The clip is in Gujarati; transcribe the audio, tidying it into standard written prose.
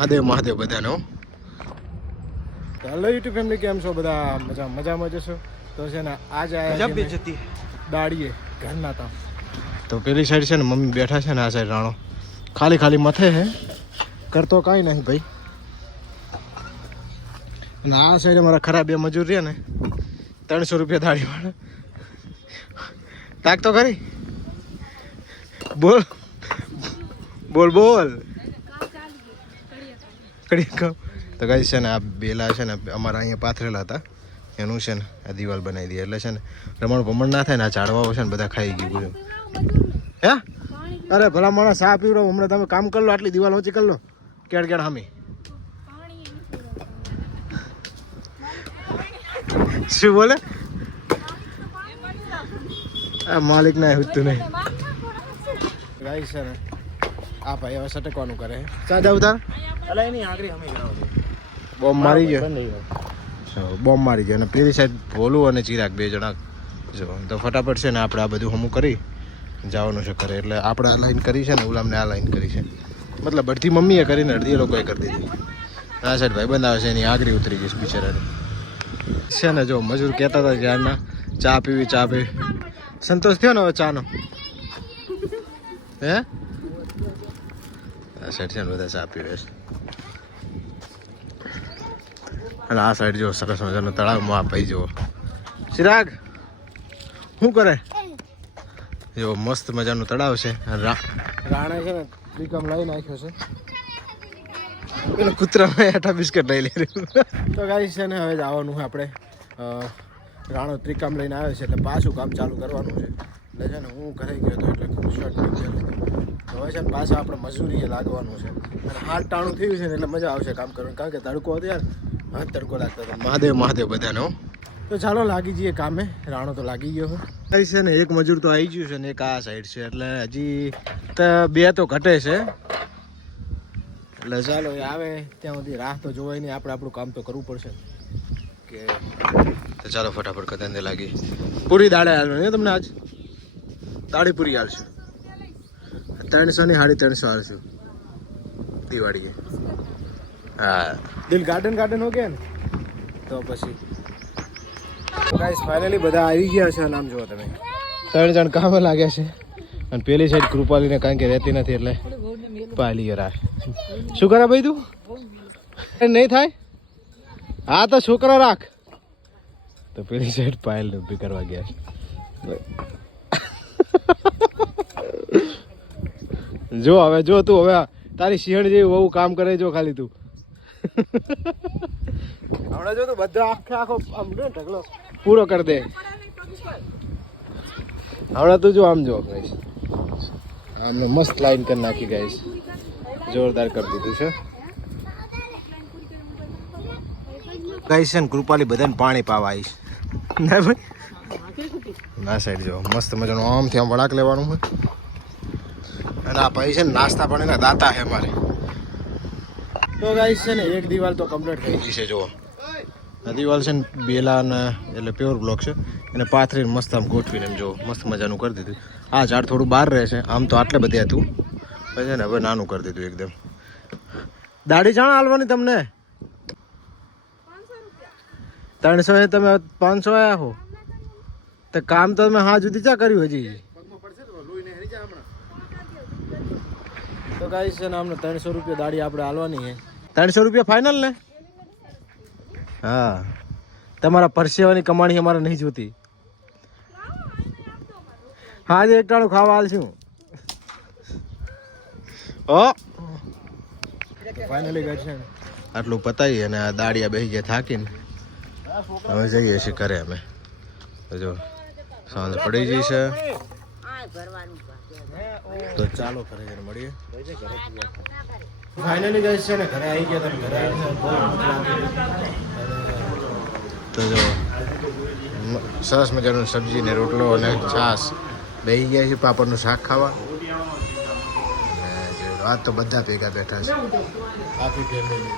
મહાદેવ મહાદેવ બધાનો હેલો યુટ્યુબ ફેમિલી, કેમ છો બધા? મજામાં જશો તો છે ને આજ આયા દાડીએ ઘરના તા. તો પેલી સાઈડ છે ને મમ્મી બેઠા છે ને, આ સાઈડ રાણો ખાલી ખાલી મથે હે, કરતો કાંઈ નહીં ભાઈ. અને આ સાઈડ અમારા ખરા બે મજૂર રહ્યા ને, 300 રૂપિયા દાડી વાળા. તાક તો ખરી, બોલ બોલ બોલ. તો કઈ છે ને આ બેલા છે ને અમારા અહીંયા પાથરેલા હતા, એનું છે ને આ દિવાલ બનાવી દઈએ એટલે છે ને રમણ ભમણ ના થાય ને. આ ઝાડવાઓ છે ને બધા ખાઈ ગયું બધું. હે અરે ભલા માણસ ચા પીવડો, હમણાં તમે કામ કરી લો, આટલી દિવાલ ઊંચી કરી લો. કેડ કેડ હામી શું બોલે? આ માલિક ના હતું નહીં ગાઈ છે ને. આ ભાઈ હવે સટકવાનું કરે. ચા જાવ તાર બોમ્બ મારી ગયો, બોમ્બ મારી ગયો. અને પેલી સાઈડ ભોલું અને ચિરાગ બે જણા જો. તો ફટાફટ છે ને આપણે આ બધું હમું કરી જવાનું છે કરે. એટલે આપણે આ લાઈન કરી છે ને, ઉલામને આ લાઈન કરી છે, મતલબ અડધી મમ્મીએ કરીને અડધી એ લોકોએ કરી દીધી. આ સાઈડ ભાઈ બંધ આવે છે, એની આગરી ઉતરી ગઈ બિચારાની છે ને. જો મજૂર કહેતા હતા જ્યારના ચા પીવી ચા પીવી. સંતોષ થયો ને હવે ચાનો? હે આ સાઈડ છે ને બધા ચા પીવે છે. અને આ સાઈડ જો સરસ મજાનો તળાવમાં આ ભાઈ જુઓ ચિરાગ શું કરે? જો મસ્ત મજાનું તળાવ છે. રાણે છે ને ત્રિકમ લઈ નાખ્યો છે, પેલો કૂતરામાં હેઠા બિસ્કટ લઈ લે. તો ગાઈસ છે ને હવે જવાનું છે આપણે. રાણો ત્રિકામ લઈને આવ્યો છે એટલે પાછું કામ ચાલુ કરવાનું છે. એટલે છે ને હું ઘરે ગયો હતો એટલે ખૂબ શોર્ટ હવે છે ને પાછા આપણે મજૂરીએ લાગવાનું છે. અને હાથ ટાણું થયું છે ને એટલે મજા આવશે કામ કરવાની, કારણ કે તડકો હતો યાર, હાથ તડકો લાગતો હતો. મહાદેવ મહાદેવ બધાનો. તો ચાલો લાગી જઈએ કામે. રાણો તો લાગી ગયો છે ને, એક મજૂર તો આવી ગયું છે ને એક આ સાઈડ છે, એટલે હજી તો બે તો ઘટે છે. એટલે ચાલો એ આવે ત્યાં સુધી રાહ તો જોવાય નહીં, આપણે આપણું કામ તો કરવું પડશે કે. તો ચાલો ફટાફટ કદાંદે લાગી. પૂરી દાડે હાલવાની તમને આજ દાડી પૂરી હાલશું. 300 ની 350 હાલશું દિવાળીએ. હા દિલ ગાર્ડન હો ગયા ને તો પછી. ગાઈસ ફાઇનલી બધા આવી ગયા છે. નામ જુઓ તમે, 3 જણ કામે લાગ્યા છે. અને પેલી સાઈડ કૃપાલીને કારણ કે રહેતી નથી એટલે પાલી રા. શું કરે ભાઈ તું? નહીં થાય હા તો છોકરા રાખ. તો પેલી સાઈડ પાયલ ઊભી કરવા ગયા છે. જો હવે જો તું હવે તારી સિંહણ જેવી બહુ કામ કરે જો ખાલી તું. હમણાં જો તું બધા આખો આમ ઢગલો પૂરો કરી દે. હમણાં તું જો આમ જો ગાઈસ, આમને મસ્ત લાઈન કરી નાખી ગાઈસ, જોરદાર કરી દીધું છે ગાઈસ. છે ને કૃપાલી બધાને પાણી પાવા આવીશ ના ભાઈ. ના સાઈડ જો મસ્ત મજાનું આમથી આમ વળાક લેવાનું હોય. અને આ ભાઈ છે ને નાસ્તા પાણીના દાતા છે મારે. તો ગાઈસ છે ને એક દિવાલ તો કમ્પ્લીટ થઈ ગઈ છે. જુઓ આ દિવાલ છે ને બેલા ને એટલે પ્યોર બ્લોક છે, એને પાથરીને મસ્ત આમ ગોઠવીને એમ જો મસ્ત મજાનું કરી દીધું. આ ઝાડ થોડું બહાર રહે છે, આમ તો આટલે બધે હતું પછી ને હવે નાનું કરી દીધું એકદમ. દાઢી જાણ હાલવાની તમને 300 તમે 500 આયા હો તો કામ તો તમે હા જુદી ચા કર્યું હજી. તો ગાઈસ છે ને અમને 300 રૂપિયા દાડી આપણે હાલવાની છે. 300 રૂપિયા ફાઇનલ ને? હા તમારા પરસેવાની કમાણી અમારે નહીં જોતી. હા જ એક ટાણું ખાવા હાલશું. ઓ ફાઇનલી ગાઈસ છે આટલું પતાવી અને આ દાડિયા બેસી ગયા થાકીને હવે જઈએ છીએ ઘરે અમે. જો સાંજ પડી ગઈ છે તો ચાલો ઘરે મળીએ. ફાઇનલી ગાઈસ છે ને ઘરે આવી ગયા તમે. ઘરે તો જો સરસ મજાનું સબ્જી ને રોટલો અને છાશ બેસી ગયા છે, પાપડનું શાક ખાવા. અને આજ તો બધા ભેગા બેઠા છે આખી ફેમિલી.